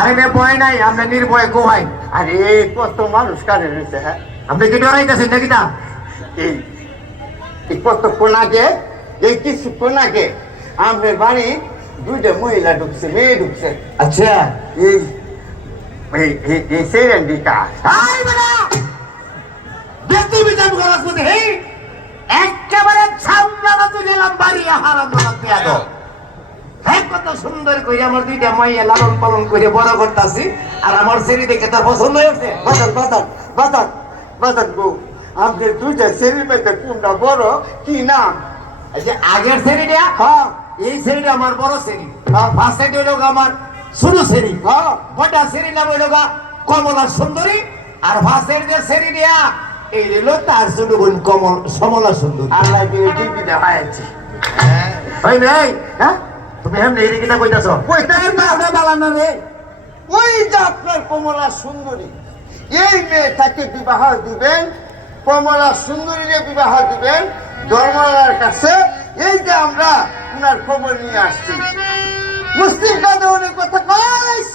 আরে নে ভয় নাই আমরা নির্ভয় গোহাই। আরে কত মানুষ কারে রয়েছে হ্যাঁ? আপনি কি ডরাইতেছেন নাকি তা? এই কতক্ষণ আগে এই কিছুক্ষণ আগে আমাদের বাড়ি দুইটা মহিলা ঢুকছে মেয়ে ঢুকছে। আচ্ছা। এই এই এই আই বেটা! ব্যক্তি বিচার করার মধ্যে হে একেবারে ছামড়াটা তুলে এলাম বাড়ি হারাম না পেয়াদ কত সুন্দর করে আমার দুইটা মাইয়া লালন পালন করে বড় করতেছি আর আমার ছেলে দেখে তার পছন্দ হয়েছে। বাজান বাজান বাজান বাজান গো আমাদের দুইটা সেরি পেতে কোনটা বড় কি নাম? যে আগের শ্রেণীটা হ্যাঁ। এই শ্রেণীটা আমার বড় শ্রেণি হ্যাঁ। ফার্স্ট সাইড হইল আমার ছোট শ্রেণি হ্যাঁ। বড় শ্রেণি নাম হইল কমলা সুন্দরী আর ফার্স্ট সাইড যে শ্রেণি দিয়া এই হইল তার ছোট বোন কমল সমলা সুন্দরী। আল্লাহ দিয়ে হয়েছে ওই মেয়ে হ্যাঁ? তুমি এমনি এদিকে না কইতাছ? কইতাই না বালানা রে। ওই যে আপনার কমলা সুন্দরী এই মেয়েটাকে বিবাহ দিবেন কমলা সুন্দরীরে বিবাহ দিবেন ধর্মলার কাছে। এই যে আমরা উনার খবর নিয়ে আসছি। মুসলিম কথা কইস।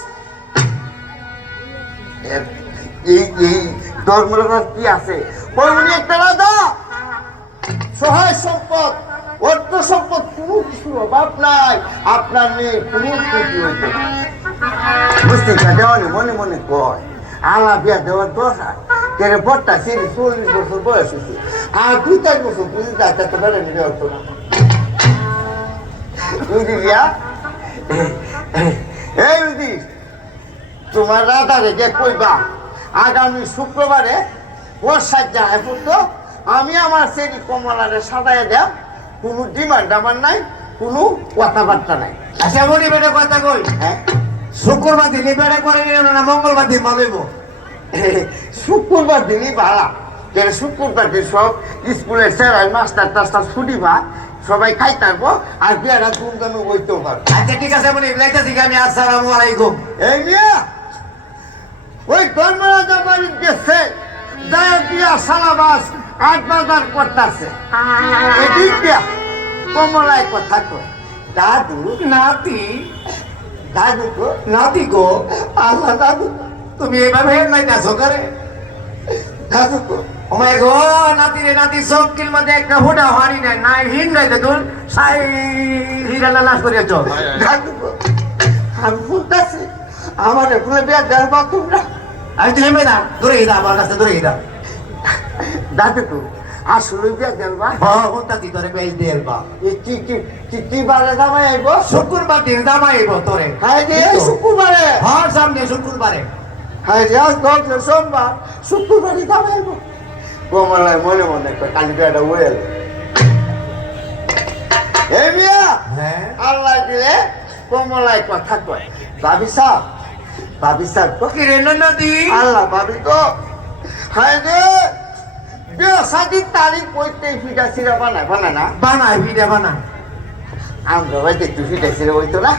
এই এই ধর্মলার কি আছে? উনি একটা রাজা। সহায় সম্পদ। অর্থ সম্পদ, কোনো কিছু অভাব নাই। আপনার মেয়ে কোনো ক্ষতি হইতে বুঝতে দেওয়ানি মনে মনে কয়, আলা বিয়া দেওয়ার দশা কেরে বট্টা সিঁড়ি চল্লিশ বছর বয়স হয়েছে। আর দুই চার বছর বুঝি যাচ্ছে তো বেড়ে নিয়ে হতো বিয়া? এই বুঝি তোমার রাধারে যে কইবা, আগামী শুক্রবারে ওর সাজ্জা হয় পুত্র আমি আমার সেরি কমলারে সাজায় দেব। কোনো ডিমান্ড আমার নাই, কোনো কথাবার্তা নাই। আচ্ছা মনি বেটা কথা কই? হ্যাঁ? শুক্রবার দিন বেড়া করে না মঙ্গলবার দিন মালিব শুক্রবার দিনই ভাড়া কেন শুক্রবার দিন সব স্কুলের স্যার মাস্টার টাস্টার ছুটি বা, সবাই খাই থাকব, আর বিয়ারা ধুমধামে বইতেও পারব। আচ্ছা ঠিক আছে মনি লাইতাছি আমি? আসসালামু আলাইকুম। এই মিয়া, ওই ধর্মরাজা বাড়ির গেছে যায় দিয়া সালাবাস আট বাজার করতেছে। এদিক কমলায় কথা কয় দাদু নাতি দাদু গো নাতি গো আল্লাহ দাদু তুমি এভাবে লাইতাছো করে দাদু গো ওমাই গো নাতি রে নাতি সবকিল মধ্যে একটা ফোটা হারি নাই নাই হিন গাইতে তুই সাই হিরা লালাস করিয়াছ? দাদু গো আমি বলতেছি আমার এগুলো বিয়া তোমরা আমি তো হেমে না দূরে হিদা আমার কাছে দূরে হিদা দাদু গো আসলে বিয়া দেড় বা হ্যাঁ হুন্তাতি তোরে বেশ দেল বা এ কি কি কি কি বারে দামাই আইব? শুক্রবার দিন দামাইব তোরে। হাই রে শুক্রবারে? হ্যাঁ সামনে শুক্রবারে। হাই রে আজ গল্প সোমবার। শুক্রবারে দামাই আইব। কমলায় মনে মনে কয় কালি বিয়াটা ওয়েল এই মিয়া হ্যাঁ? আল্লাহ দিলে কমলায় কথা কয়। ভাবি সাহ ভাবি সাহ তো কি রে নদী আল্লাহ ভাবি তো হায় রে তারিখ ফিটা সিরা বানায় বানায় না? আমরা দেখতে ফিটা সিরা হইতো না?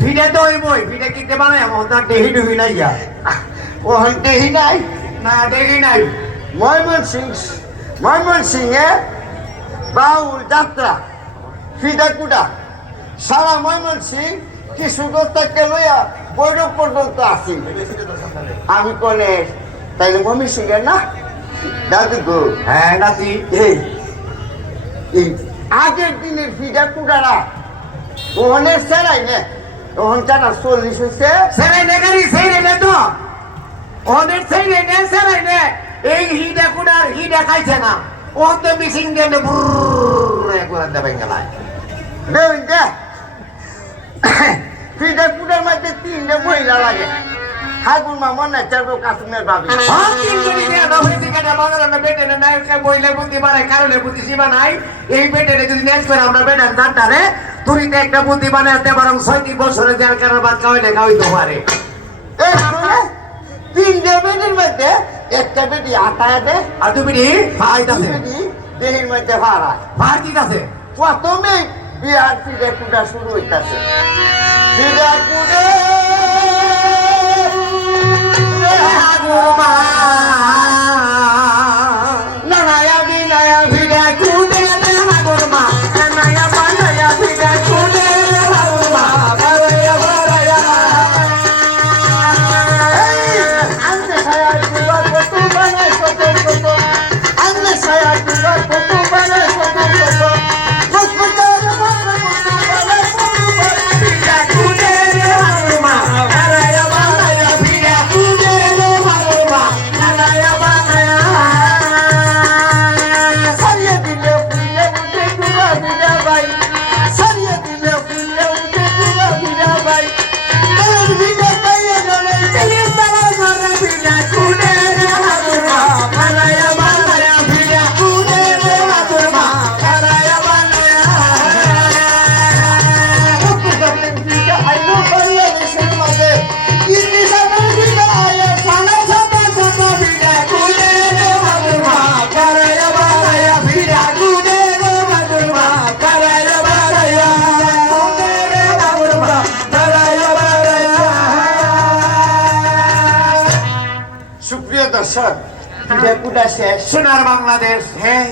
ভিডা তো হইবই ভিডা কিতে বানাই আমার তার দেহি ডুবি নাই যা ও হইতে হি নাই? না দেহি নাই। ময়মন সিং ময়মন বাউল যাত্রা ফিদা কুডা সারা ময়মন সিং কিশোরগঞ্জ থেকে লইয়া বৈরব পর্যন্ত আসি আমি কনে তাইলে মমি সিংহের না? দাদু গো। হ্যাঁ নাতি এই এই আগের দিনের ফিদা কুডারা ওহনের সেরাই নে। ওহন চাটা চল্লিশ হয়েছে সেরাই নে গাড়ি সেই রে তো। ওদের সেই নে সেরাই নে। এই হিডা কুডার হিডা খাইছে না। ও তো মিসিং বুরর একবার দেবেন গেলায় দেখুন যে ফিদা কুডার মধ্যে তিনটে মহিলা লাগে। হ্যাঁ। তিনজন দিয়ে না হইছে কেটে বাগার না বেটে না নাই বইলে বুদ্ধি পারে কারণে বুদ্ধি সীমা নাই। এই বেটে যদি নেক্সট করে আমরা বেটার দাঁড়ারে তুরিতে একটা বুদ্ধি বানাতে বরং ছয়টি বছরে দেড় কারণ বাদ খাওয়াইলে খাওয়াইতে পারে। এই শুনে তিনটে বেডির মধ্যে একটা বেটি আটায় দে আর ভাই দেহির মধ্যে ভাড়া ভাই কি আছে? প্রথমে বিয়ার ফিদা কুডা শুরু হইতাছে। বেকুটা শেষ সোনার বাংলাদেশ হ্যাঁ?